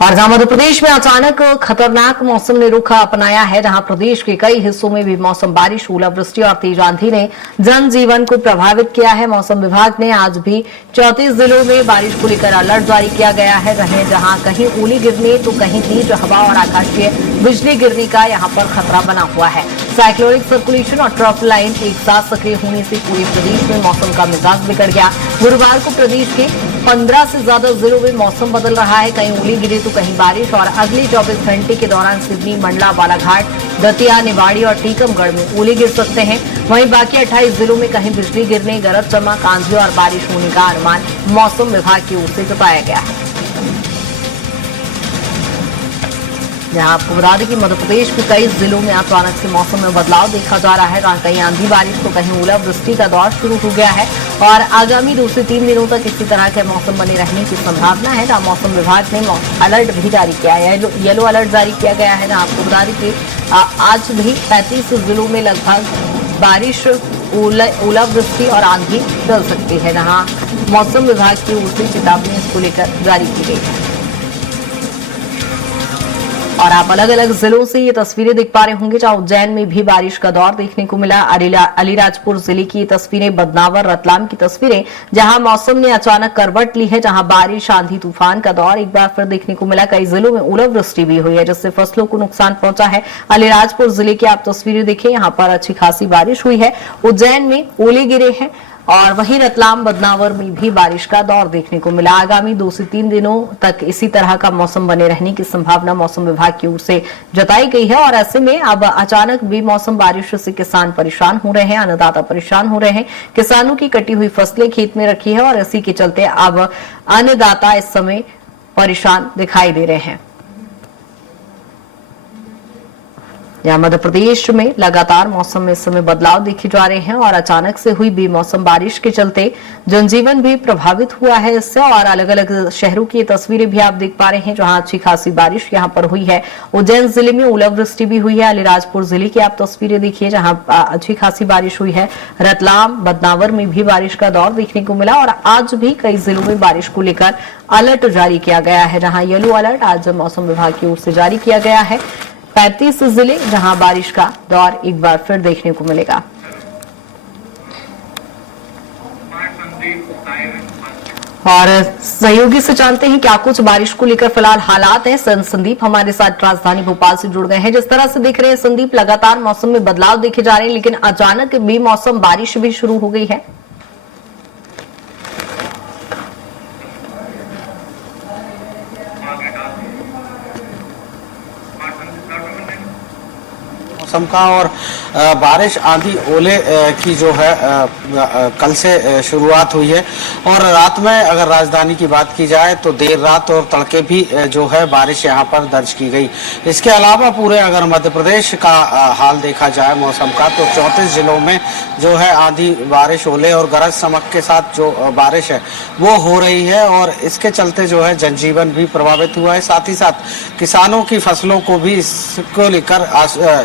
और जहां मध्य प्रदेश में अचानक खतरनाक मौसम ने रुख अपनाया है, जहां प्रदेश के कई हिस्सों में भी मौसम बारिश, ओलावृष्टि और तेज आंधी ने जनजीवन को प्रभावित किया है। मौसम विभाग ने आज भी 34 जिलों में बारिश को लेकर अलर्ट जारी किया गया है। जहां कहीं ओले गिरने तो कहीं तेज हवा और आकाशीय बिजली गिरने का यहां पर खतरा बना हुआ है। साइक्लोनिक सर्कुलेशन और ट्रफ लाइन एक साथ सक्रिय होने से पूरे प्रदेश में मौसम का मिजाज बिगड़ गया। गुरुवार को प्रदेश के 15 से ज्यादा जिलों में मौसम बदल रहा है, कहीं ओले गिरे तो कहीं बारिश। और अगले 24 घंटे के दौरान सिवनी, मंडला, बालाघाट, दतिया, निवाड़ी और टीकमगढ़ में ओले गिर सकते हैं। वहीं बाकी 28 जिलों में कहीं बिजली गिरने, गरज चमक, आंधी और बारिश होने का अनुमान मौसम विभाग की ओर से जताया गया है। जहां आपको बता दें कि मध्य प्रदेश के कई जिलों में अचानक से मौसम में बदलाव देखा जा रहा है, जहां कहीं आंधी बारिश तो कहीं ओलावृष्टि का दौर शुरू हो गया है। और आगामी 2 से 3 दिनों तक इसी तरह के मौसम बने रहने की संभावना है। जहां मौसम विभाग ने अलर्ट भी जारी किया है, येलो अलर्ट जारी किया गया है। जहां आपको बता दें कि आज भी 35 जिलों में लगभग बारिश, ओलावृष्टि और आंधी चल सकती है। जहां मौसम विभाग की ओर से चेतावनी इसको लेकर जारी की गई है। और आप अलग अलग जिलों से ये तस्वीरें देख पा रहे होंगे, जहां उज्जैन में भी बारिश का दौर देखने को मिला। अलीराजपुर जिले की तस्वीरें, बदनावर, रतलाम की तस्वीरें, जहां मौसम ने अचानक करवट ली है, जहां बारिश, आंधी, तूफान का दौर एक बार फिर देखने को मिला। कई जिलों में ओलावृष्टि भी हुई है, जिससे फसलों को नुकसान पहुंचा है। अलीराजपुर जिले की आप तस्वीरें देखें, यहां पर अच्छी खासी बारिश हुई है। उज्जैन में ओले गिरे हैं और वहीं रतलाम, बदनावर में भी बारिश का दौर देखने को मिला। आगामी 2 से 3 दिनों तक इसी तरह का मौसम बने रहने की संभावना मौसम विभाग की ओर से जताई गई है। और ऐसे में अब अचानक भी मौसम बारिश से किसान परेशान हो रहे हैं, अन्नदाता परेशान हो रहे हैं। किसानों की कटी हुई फसलें खेत में रखी है और इसी के चलते अब अन्नदाता इस समय परेशान दिखाई दे रहे हैं। जहां मध्य प्रदेश में लगातार मौसम में इस समय बदलाव देखे जा रहे हैं और अचानक से हुई बेमौसम बारिश के चलते जनजीवन भी प्रभावित हुआ है इससे। और अलग अलग शहरों की तस्वीरें भी आप देख पा रहे हैं, जहां अच्छी खासी बारिश यहां पर हुई है। उज्जैन जिले में ओलावृष्टि भी हुई है। अलीराजपुर जिले की आप तस्वीरें देखिए, जहां अच्छी खासी बारिश हुई है। रतलाम, बदनावर में भी बारिश का दौर देखने को मिला। और आज भी कई जिलों में बारिश को लेकर अलर्ट जारी किया गया है, जहां येलो अलर्ट आज मौसम विभाग की ओर से जारी किया गया है। 35 जिले जहां बारिश का दौर एक बार फिर देखने को मिलेगा। और सहयोगी से जानते हैं क्या कुछ बारिश को लेकर फिलहाल हालात हैं। संदीप हमारे साथ राजधानी भोपाल से जुड़ गए हैं। जिस तरह से देख रहे हैं संदीप, लगातार मौसम में बदलाव देखे जा रहे हैं, लेकिन अचानक बेमौसम बारिश भी शुरू हो गई है। मौसम का और बारिश, आंधी, ओले की जो है कल से शुरुआत हुई है। और रात में अगर राजधानी की बात की जाए तो देर रात और तड़के भी जो है बारिश यहाँ पर दर्ज की गई। इसके अलावा पूरे अगर मध्य प्रदेश का हाल देखा जाए मौसम का, तो 34 जिलों में जो है आंधी, बारिश, ओले और गरज चमक के साथ जो बारिश है वो हो रही है। और इसके चलते जो है जनजीवन भी प्रभावित हुआ है। साथ ही साथ किसानों की फसलों को भी इसको लेकर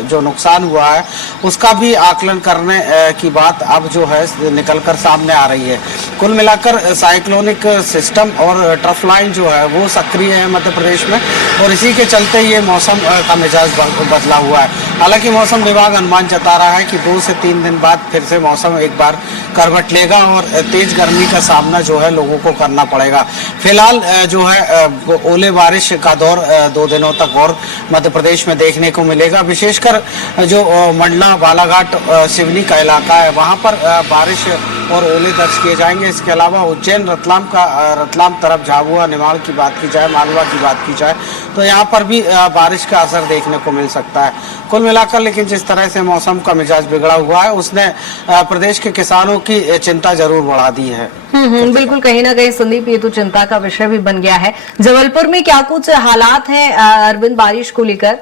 जो नुकसान हुआ है उसका भी आकलन करने की बात अब जो है निकलकर सामने आ रही है। कुल मिलाकर साइक्लोनिक सिस्टम और ट्रफ लाइन जो है वो सक्रिय है मध्य प्रदेश में, और इसी के चलते ये मौसम का मिजाज बदला हुआ है। हालांकि मौसम विभाग अनुमान जता रहा है कि 2 से 3 दिन बाद फिर से मौसम एक बार करवट लेगा और तेज गर्मी का सामना जो है लोगों को करना पड़ेगा। फिलहाल जो है ओले बारिश का दौर 2 दिनों तक और मध्य प्रदेश में देखने को मिलेगा। विशेषकर जो मंडला, बालाघाट, सिवनी का इलाका है वहां पर बारिश और ओले दर्ज किए जाएंगे। इसके अलावा उज्जैन, रतलाम तरफ झाबुआ, निवाड़ की बात की जाए, मालवा की बात की जाए तो यहाँ पर भी बारिश का असर देखने को मिल सकता है। कुल मिलाकर लेकिन जिस तरह से मौसम का मिजाज बिगड़ा हुआ है उसने प्रदेश के किसानों की चिंता जरूर बढ़ा दी है। बिल्कुल, कहीं ना कहीं संदीप ये तो चिंता का विषय भी बन गया है। जबलपुर में क्या कुछ हालात हैं अरविंद बारिश को लेकर?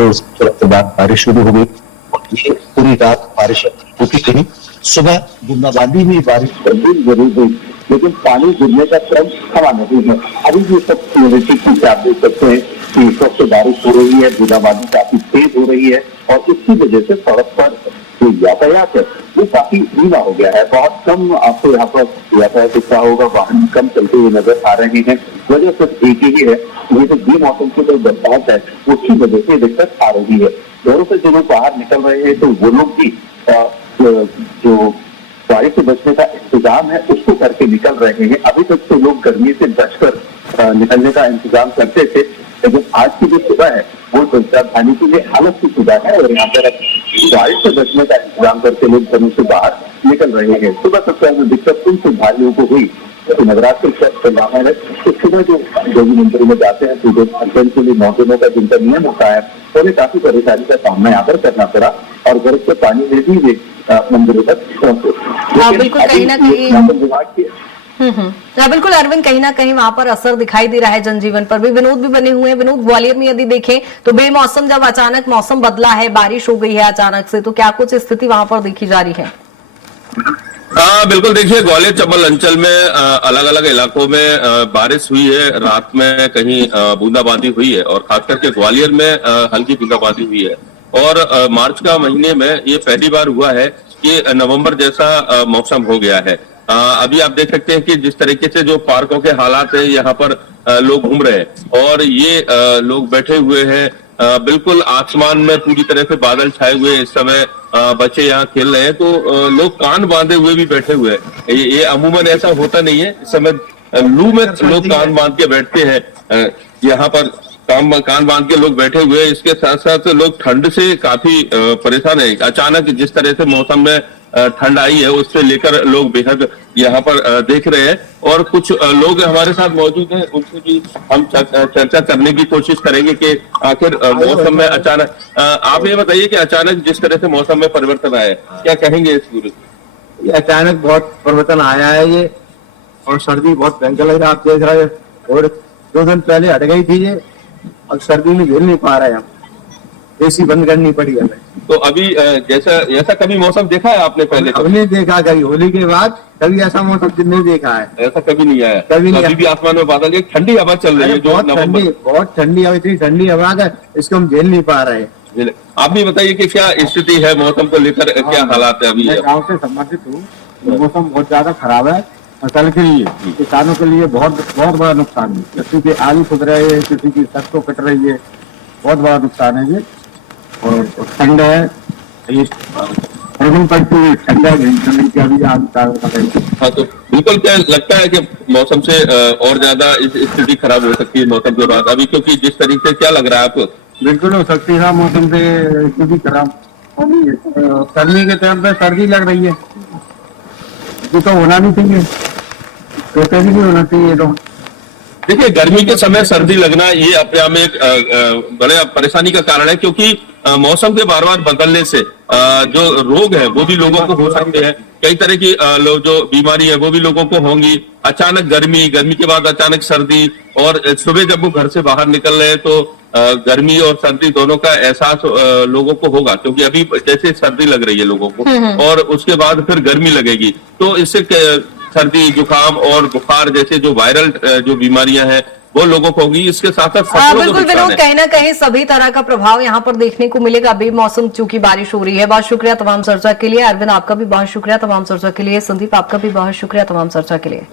उसके बाद बारिश शुरू हो गई और ये पूरी रात बारिश होती रही। सुबह बूंदाबांदी में बारिश जरूर हुई, लेकिन पानी गिरने का क्रम थमा नहीं है। अभी भी सब ठीक आप देख सकते हैं कि इस वक्त बारिश हो रही है, बूंदाबांदी काफी तेज हो रही है और इसकी वजह से सड़क पर जो यातायात है वो काफी धीमा हो गया है। बहुत कम आपको यहाँ पर यातायात दिख रहा होगा, वाहन कम चलते हुए नजर आ रहे हैं। वजह सिर्फ एक ही है, ये जो बेमौसम की जो बरसात है उसकी वजह से दिक्कत आ रही है। घरों से जो लोग बाहर निकल रहे हैं तो वो लोग भी जो बारिश से बचने का इंतजाम है उसको करके निकल रहे हैं। अभी तक तो लोग गर्मी से बचकर निकलने का इंतजाम करते थे, लेकिन आज की जो सुबह है वो राजधानी की लिए हालत की सुबह है और यहाँ पर बारिश से बचने का इंतजाम करके लोग घरों से बाहर निकल रहे हैं। सुबह सबसे ज्यादा दिक्कत उन श्रद्धालुओं को हुई तो नवरात्र चल रहा है, तो सुबह जो देवी मंदिरों में जाते हैं पूरे दर्शन के लिए 9 दिनों का जिनका नियम होता है, उन्हें काफी परेशानी का सामना यहाँ पर करना पड़ा और बरस के पानी में भी वे मंदिरों तक पहुंचे। बिल्कुल कहीं ना कहीं बिल्कुल अरविंद, कहीं ना कहीं वहां पर असर दिखाई दे रहा है जनजीवन पर भी। विनोद भी बने हुए हैं। विनोद, ग्वालियर में यदि देखें तो बेमौसम जब अचानक मौसम बदला है, बारिश हो गई है अचानक से, तो क्या कुछ स्थिति वहां पर देखी जा रही है? हाँ बिल्कुल, देखिए ग्वालियर चंबल अंचल में अलग अलग इलाकों में बारिश हुई है। रात में कहीं बूंदाबांदी हुई है और खास करके ग्वालियर में हल्की बूंदाबांदी हुई है। और मार्च का महीने में ये पहली बार हुआ है कि नवंबर जैसा मौसम हो गया है। अभी आप देख सकते हैं कि जिस तरीके से जो पार्कों के हालात है, यहाँ पर लोग घूम रहे हैं और ये लोग बैठे हुए हैं। बिल्कुल आसमान में पूरी तरह से बादल छाए हुए इस समय बच्चे यहाँ खेल रहे हैं, तो लोग कान बांधे हुए भी बैठे हुए हैं। ये अमूमन ऐसा होता नहीं है। इस समय लू में लोग कान बांध के बैठते हैं, यहाँ पर कान बांध के लोग बैठे हुए हैं। इसके साथ साथ लोग ठंड से काफी परेशान है। अचानक जिस तरह से मौसम में ठंड आई है उससे लेकर लोग बेहद यहाँ पर देख रहे हैं। और कुछ लोग हमारे साथ मौजूद हैं, उनसे भी हम चर्चा करने की कोशिश करेंगे कि आखिर मौसम में अचानक आप ये बताइए कि अचानक जिस तरह से मौसम में परिवर्तन आया है, क्या कहेंगे इस विरुद्ध? ये अचानक बहुत परिवर्तन आया है ये, और सर्दी बहुत भयंकर लग रहा है। आप देख रहे हैं, और 2 दिन पहले हट गई थी ये, और सर्दी में झेल नहीं पा रहे हम, एसी बंद करनी पड़ी हमें। तो अभी ऐसा कभी मौसम देखा है आपने पहले? हमने देखा कभी होली के बाद कभी ऐसा मौसम नहीं देखा है, ऐसा कभी नहीं आया। कभी नहीं। अभी भी आसमान में बादल, एक ठंडी हवा चल रही है, बहुत ठंडी हवा, इतनी ठंडी हवा है इसको हम झेल नहीं पा रहे। आप भी बताइए कि क्या स्थिति है मौसम को लेकर, क्या हालात है अभी? गाँव से संबंधित हूँ, मौसम बहुत ज्यादा खराब है फसल के लिए, किसानों के लिए बहुत बड़ा नुकसान है। किसी के आलू फूट रहे हैं, किसी की सरसों कट रही है, बहुत बड़ा नुकसान है ये। और ठंड है, पड़ती हुई ठंड है। हाँ, तो बिल्कुल क्या लगता है कि मौसम से और ज्यादा स्थिति खराब हो सकती है मौसम के बाद अभी, क्योंकि जिस तरीके से क्या लग रहा है आपको? बिल्कुल हो सकती है मौसम से स्थिति खराब। गर्मी के टाइम पे सर्दी लग रही है, ये तो होना नहीं चाहिए, तो कभी नहीं होना चाहिए। तो देखिए, गर्मी के समय सर्दी लगना ये अपने आप में एक बड़े परेशानी का कारण है, क्योंकि मौसम के बार बार बदलने से जो रोग है वो भी लोगों को हो सकते हैं। कई तरह की जो बीमारी है वो भी लोगों को होंगी। अचानक गर्मी के बाद अचानक सर्दी, और सुबह जब वो घर से बाहर निकल रहे हैं तो गर्मी और सर्दी दोनों का एहसास लोगों को होगा, क्योंकि अभी जैसे सर्दी लग रही है लोगों को और उसके बाद फिर गर्मी लगेगी, तो इससे सर्दी, जुकाम और बुखार जैसे जो वायरल जो बीमारियां हैं वो लोगों को होगी। इसके साथ साथ बिल्कुल विनोद, कहीं ना कहीं सभी तरह का प्रभाव यहाँ पर देखने को मिलेगा बेमौसम चूंकि बारिश हो रही है। बहुत शुक्रिया तमाम चर्चा के लिए। अरविंद, आपका भी बहुत शुक्रिया तमाम चर्चा के लिए। संदीप, आपका भी बहुत शुक्रिया तमाम चर्चा के लिए।